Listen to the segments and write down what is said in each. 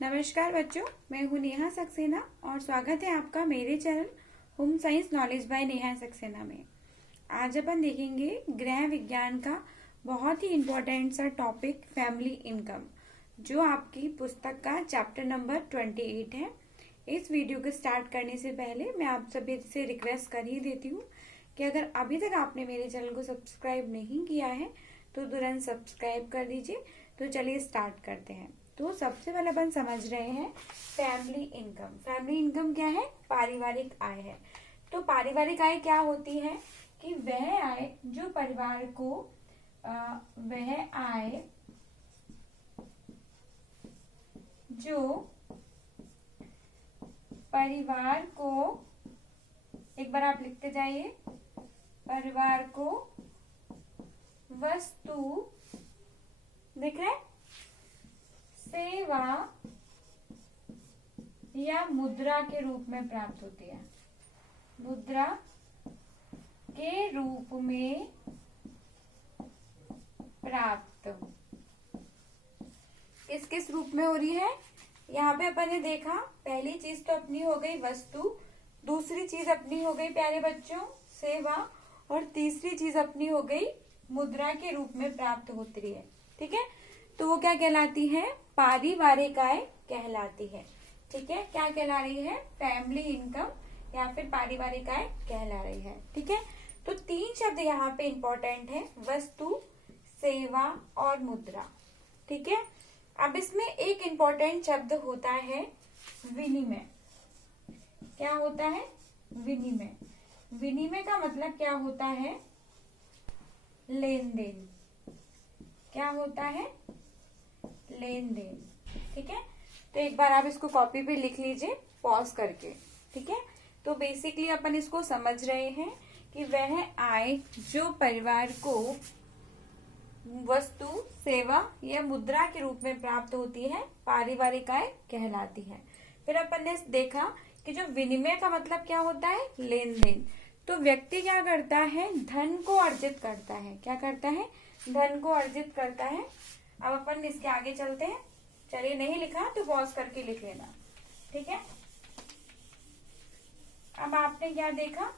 नमस्कार बच्चों, मैं हूँ नेहा सक्सेना और स्वागत है आपका मेरे channel home science knowledge by Neha Saxena में। आज अपन देखेंगे गृह विज्ञान का बहुत ही इम्पोर्टेंट सा टॉपिक फैमिली इनकम, जो आपकी पुस्तक का चैप्टर नंबर 28 है। इस वीडियो को स्टार्ट करने से पहले मैं आप सभी से रिक्वेस्ट कर ही देती हूँ कि अगर अभी तक आपने मेरे चैनल को सब्सक्राइब नहीं किया है तो तुरंत सब्सक्राइब कर दीजिए। तो चलिए स्टार्ट करते हैं। तो सबसे पहले अपन समझ रहे हैं फैमिली इनकम। फैमिली इनकम क्या है? पारिवारिक आय है। तो पारिवारिक आय क्या होती है कि वह आय जो परिवार को वह आय जो परिवार को, एक बार आप लिखते जाइए, परिवार को वस्तु, दिख रहा है, सेवा या मुद्रा के रूप में प्राप्त होती है। मुद्रा के रूप में प्राप्त किस किस रूप में हो रही है? यहाँ पे अपन ने देखा, पहली चीज तो अपनी हो गई वस्तु, दूसरी चीज अपनी हो गई प्यारे बच्चों सेवा, और तीसरी चीज अपनी हो गई मुद्रा के रूप में प्राप्त होती है। ठीक है, तो वो क्या कहलाती है? पारिवारिक आय कहलाती है। ठीक है, क्या कहला रही है? फैमिली इनकम या फिर पारिवारिक आय कहला रही है। ठीक है, तो तीन शब्द यहाँ पे इंपॉर्टेंट है, वस्तु, सेवा और मुद्रा। ठीक है, अब इसमें एक इंपॉर्टेंट शब्द होता है विनिमय। क्या होता है? विनिमय। विनिमय का मतलब क्या होता है? लेन देन। क्या होता है? लेन देन। ठीक है, तो एक बार आप इसको कॉपी पे लिख लीजिए पॉज करके। ठीक है, तो बेसिकली अपन इसको समझ रहे हैं कि वह आय जो परिवार को वस्तु, सेवा या मुद्रा के रूप में प्राप्त होती है, पारिवारिक आय कहलाती है। फिर अपन ने देखा कि जो विनिमय का मतलब क्या होता है? लेन देन। तो व्यक्ति क्या करता है? धन को अर्जित करता है। क्या करता है? धन को अर्जित करता है। अब अपन इसके आगे चलते हैं। चलिए, नहीं लिखा तो पॉज करके लिख लेना। ठीक है, अब आपने क्या देखा?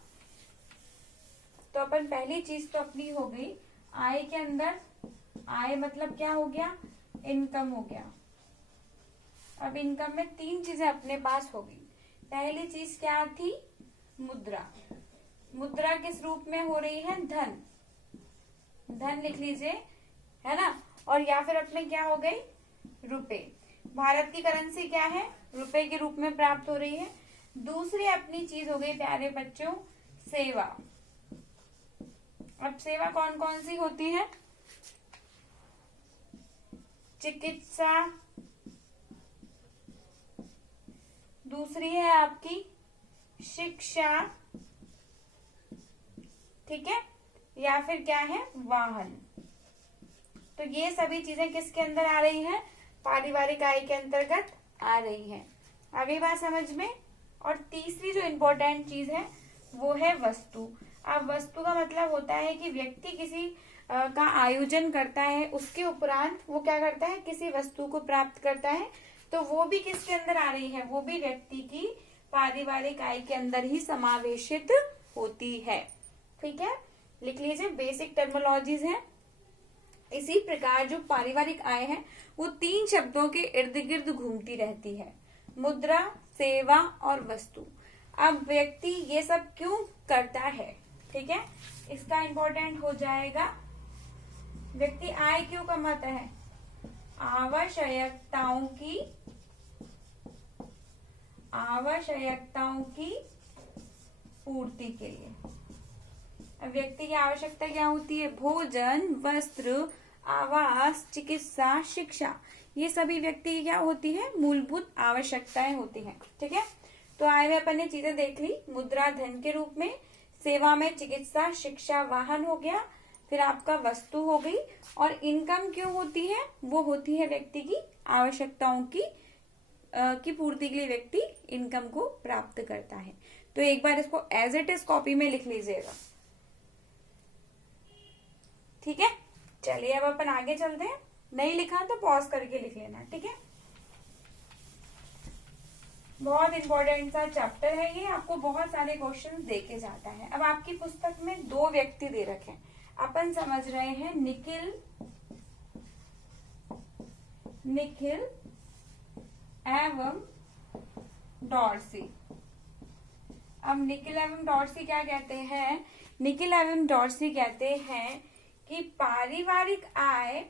तो अपन पहली चीज तो अपनी हो गई आय के अंदर, आय मतलब क्या हो गया? इनकम हो गया। अब इनकम में तीन चीजें अपने पास हो गई। पहली चीज क्या थी? मुद्रा। मुद्रा किस रूप में हो रही है? धन। धन लिख लीजिए, है ना। और या फिर अपने क्या हो गई? रुपए। भारत की करेंसी क्या है? रुपए के रूप में प्राप्त हो रही है। दूसरी अपनी चीज हो गई प्यारे बच्चों सेवा। अब सेवा कौन कौन सी होती है? चिकित्सा, दूसरी है आपकी शिक्षा, ठीक है, या फिर क्या है? वाहन। तो ये सभी चीजें किसके अंदर आ रही है? पारिवारिक आय के अंतर्गत आ रही है। अगली बात समझ में। और तीसरी जो इम्पोर्टेंट चीज है वो है वस्तु। अब वस्तु का मतलब होता है कि व्यक्ति किसी का आयोजन करता है, उसके उपरांत वो क्या करता है? किसी वस्तु को प्राप्त करता है। तो वो भी किसके अंदर आ रही है? वो भी व्यक्ति की पारिवारिक आय के अंदर ही समावेशित होती है। ठीक है, लिख लीजिए, बेसिक टर्मिनोलॉजीज है। इसी प्रकार जो पारिवारिक आय है वो तीन शब्दों के इर्द गिर्द घूमती रहती है, मुद्रा, सेवा और वस्तु। अब व्यक्ति ये सब क्यों करता है? ठीक है, इसका इंपॉर्टेंट हो जाएगा, व्यक्ति आय क्यों कमाता है? आवश्यकताओं की पूर्ति के लिए। अब व्यक्ति की आवश्यकता क्या होती है? भोजन, वस्त्र, आवास, चिकित्सा, शिक्षा, ये सभी व्यक्ति की क्या होती है? मूलभूत आवश्यकताएं होती हैं। ठीक है, तो आय में अपन ने चीजें देख ली। मुद्रा धन के रूप में, सेवा में चिकित्सा, शिक्षा, वाहन हो गया, फिर आपका वस्तु हो गई। और इनकम क्यों होती है? वो होती है व्यक्ति की आवश्यकताओं की पूर्ति के लिए व्यक्ति इनकम को प्राप्त करता है। तो एक बार इसको एज इट इज कॉपी में लिख लीजिएगा। ठीक है, चलिए अब अपन आगे चलते हैं। नहीं लिखा तो पॉज करके लिख लेना। ठीक है, बहुत इंपॉर्टेंट सा चैप्टर है ये, आपको बहुत सारे क्वेश्चन देके जाता है। अब आपकी पुस्तक में दो व्यक्ति दे रखे हैं, अपन समझ रहे हैं निखिल एवं डॉर्सी। अब निखिल एवं डॉर्सी क्या कहते हैं? निखिल एवं डॉर्सी कहते हैं कि पारिवारिक आय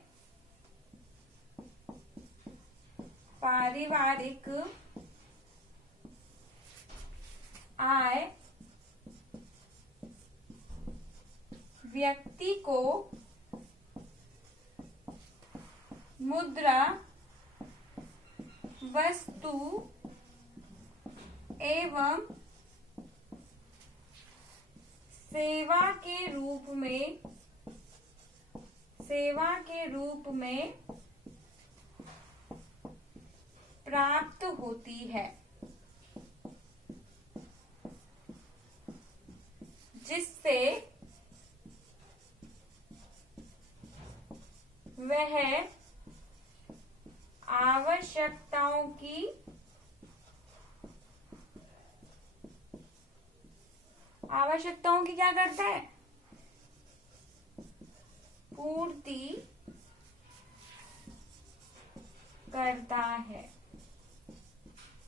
व्यक्ति को मुद्रा, वस्तु एवं सेवा के रूप में प्राप्त होती है, जिससे वह आवश्यकताओं की क्या करता है? पूर्ति करता है।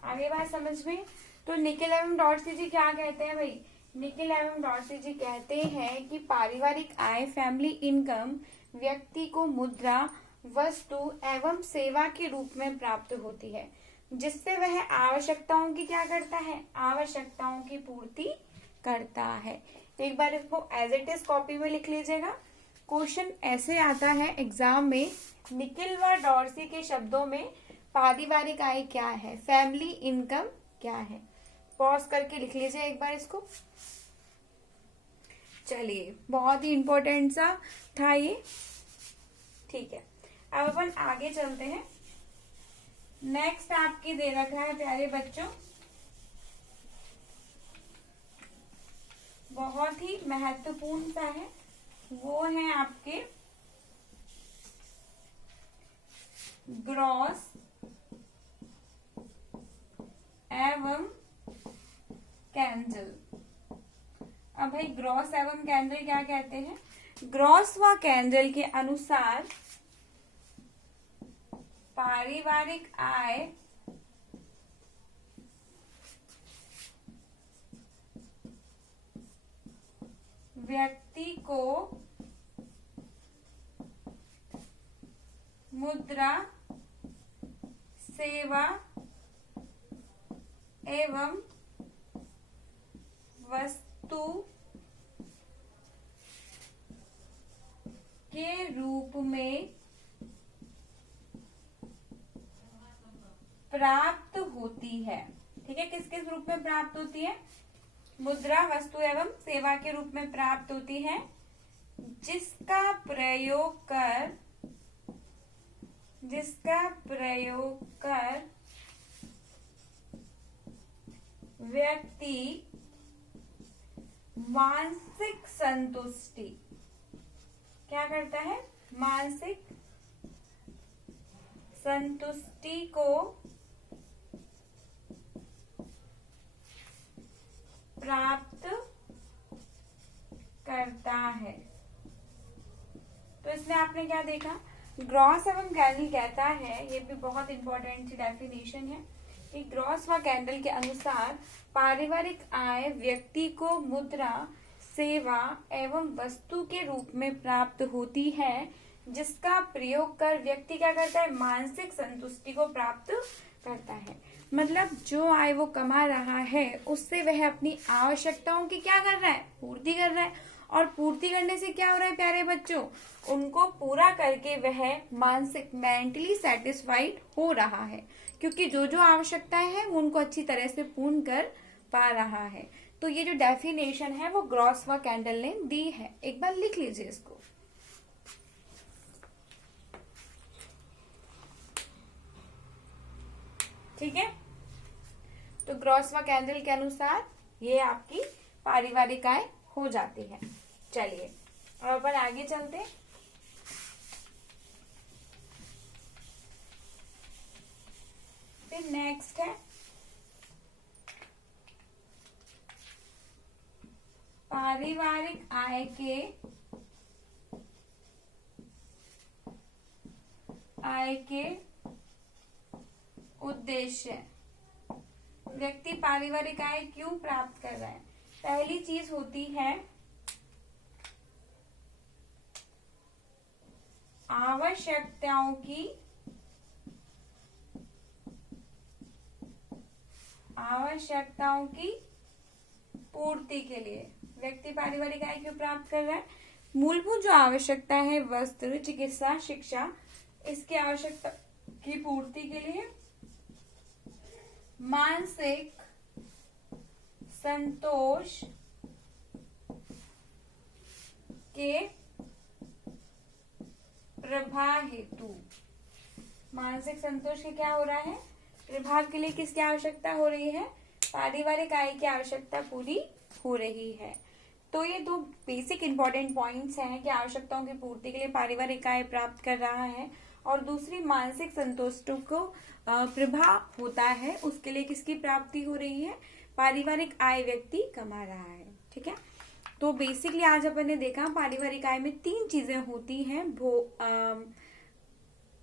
आगे बात समझ में? तो निखिल एवं डॉर्सी जी क्या कहते हैं भाई? निखिल एवं डॉर्सी जी कहते हैं कि पारिवारिक आय, फैमिली इनकम, व्यक्ति को मुद्रा, वस्तु एवं सेवा के रूप में प्राप्त होती है, जिससे वह आवश्यकताओं की क्या करता है? आवश्यकताओं की पूर्ति करता है। एक बार इसको एज इट इज कॉपी में लिख लीजिएगा। क्वेश्चन ऐसे आता है एग्जाम में, निखिल व डॉर्सी के शब्दों में पारिवारिक आय क्या है, फैमिली इनकम क्या है? पॉज करके लिख लीजिए एक बार इसको। चलिए, बहुत ही इंपॉर्टेंट सा था ये, ठीक है। अब अपन आगे चलते हैं। नेक्स्ट आपकी दे रखा है प्यारे बच्चों, बहुत ही महत्वपूर्ण सा है, वो है आपके ग्रॉस एवं कैंडल। अब भाई ग्रॉस एवं कैंडल क्या कहते हैं? ग्रॉस व कैंडल के अनुसार पारिवारिक आय व्यक्ति को मुद्रा, सेवा एवं वस्तु के रूप में प्राप्त होती है। ठीक है, किस किस रूप में प्राप्त होती है? मुद्रा, वस्तु एवं सेवा के रूप में प्राप्त होती है, जिसका प्रयोग कर व्यक्ति मानसिक संतुष्टि क्या करता है? मानसिक संतुष्टि को प्राप्त करता है। तो इसमें आपने क्या देखा? ग्रॉस एवं कैंडल कहता है, ये भी बहुत इंपॉर्टेंट सी डेफिनेशन है, कि ग्रॉस व कैंडल के अनुसार पारिवारिक आय व्यक्ति को मुद्रा, सेवा एवं वस्तु के रूप में प्राप्त होती है, जिसका प्रयोग कर व्यक्ति क्या करता है? मानसिक संतुष्टि को प्राप्त करता है। मतलब जो आय वो कमा रहा है, उससे वह अपनी आवश्यकताओं की क्या कर रहा है? पूर्ति कर रहा है। और पूर्ति करने से क्या हो रहा है प्यारे बच्चों? उनको पूरा करके वह मानसिक, मेंटली सेटिस्फाइड हो रहा है, क्योंकि जो जो आवश्यकताएं हैं वो उनको अच्छी तरह से पूर्ण कर पा रहा है। तो ये जो डेफिनेशन है वो ग्रॉस व कैंडल ने दी है, एक बार लिख लीजिए इसको। ठीक है, तो ग्रॉस व कैंडल के अनुसार ये आपकी पारिवारिक आय हो जाती है। चलिए अब अपन आगे चलते हैं। फिर नेक्स्ट है पारिवारिक आय के उद्देश्य। व्यक्ति पारिवारिक आय क्यों प्राप्त कर रहा है? पहली चीज होती है आवश्यकताओं की पूर्ति के लिए व्यक्ति पारिवारिक आय क्यों प्राप्त कर रहा है? मूलभूत जो आवश्यकता है, वस्त्र, चिकित्सा, शिक्षा, इसकी आवश्यकता की पूर्ति के लिए मानसिक संतोष के प्रभाव हेतु। मानसिक संतोष के क्या हो रहा है? प्रभाव के लिए किसकी आवश्यकता हो रही है? पारिवारिक आय की आवश्यकता पूरी हो रही है। तो ये दो बेसिक इंपॉर्टेंट पॉइंट्स हैं कि आवश्यकताओं की पूर्ति के लिए पारिवारिक आय प्राप्त कर रहा है, और दूसरी मानसिक संतोष को प्रभाव होता है, उसके लिए किसकी प्राप्ति हो रही है? पारिवारिक आय व्यक्ति कमा रहा है। ठीक है, तो बेसिकली आज अपन ने देखा पारिवारिक आय में 3 चीजें होती हैं।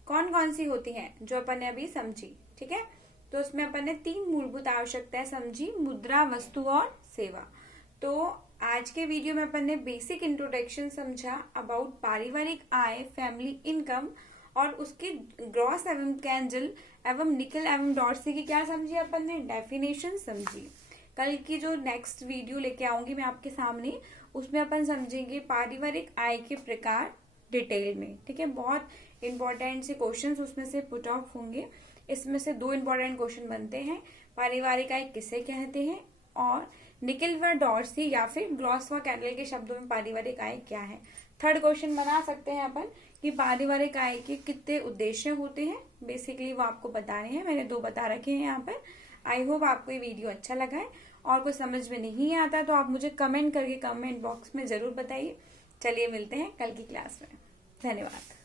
कौन कौन सी होती हैं जो अपन ने अभी समझी। ठीक है, तो उसमें अपन ने 3 मूलभूत आवश्यकताएं समझी, मुद्रा, वस्तु और सेवा। तो आज के वीडियो में अपन ने बेसिक इंट्रोडक्शन समझा अबाउट पारिवारिक आय, फैमिली इनकम, और उसके ग्रॉस एवं कैंजल एवं निकल एवं डॉर्सी की क्या समझी अपन ने? डेफिनेशन समझी। कल की जो नेक्स्ट वीडियो लेके आऊंगी मैं आपके सामने, उसमें अपन समझेंगे पारिवारिक आय के प्रकार डिटेल में। ठीक है, बहुत इंपॉर्टेंट से क्वेश्चंस उसमें से पुट ऑफ होंगे। इसमें से 2 इंपॉर्टेंट क्वेश्चन बनते हैं, पारिवारिक आय किसे कहते हैं, और निकल व डॉर्सी या फिर ग्रॉस व कैंडल के शब्दों में पारिवारिक आय क्या है। 3rd क्वेश्चन बना सकते हैं अपन कि पारिवारिक आय के कितने उद्देश्य होते हैं। बेसिकली वो आपको बताने हैं, मैंने 2 बता रखे हैं यहाँ पर। आई होप आपको ये वीडियो अच्छा लगा है, और कुछ समझ में नहीं आता तो आप मुझे कमेंट करके कमेंट बॉक्स में जरूर बताइए। चलिए मिलते हैं कल की क्लास में। धन्यवाद।